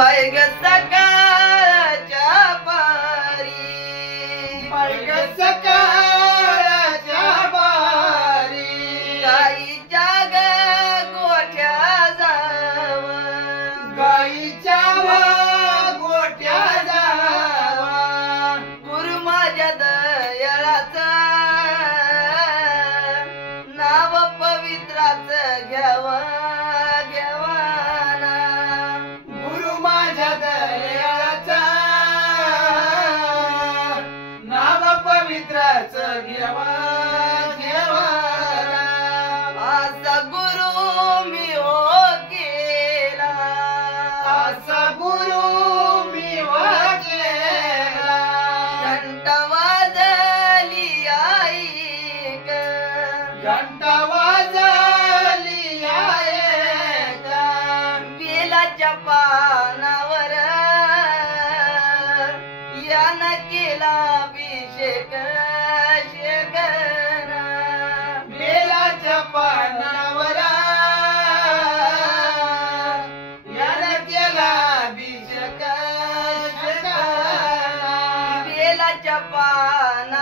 Bag सकाळच्या पारी bag सकाळच्या पारी गाईच्या गोठ्या जाव गाईच्या गोठ्या जावा गुरु माझ्या दयाळाचा नाव पवित्राचं घ्यावा घ्यावाना गुरु माझ्या दयाळाचा नाव पवित्राचं घ्यावा घ्यावाना असा गुरु मी हो केला असा गुरु मी केला घंटा वाजली ऐक घंटा वाजली ऐका बेलाच्या पानावर यानं केला अभिषेक शेकना बेलाच्या पानावर यानं केला अभिषेक शेकना. बेलाच्या पानावर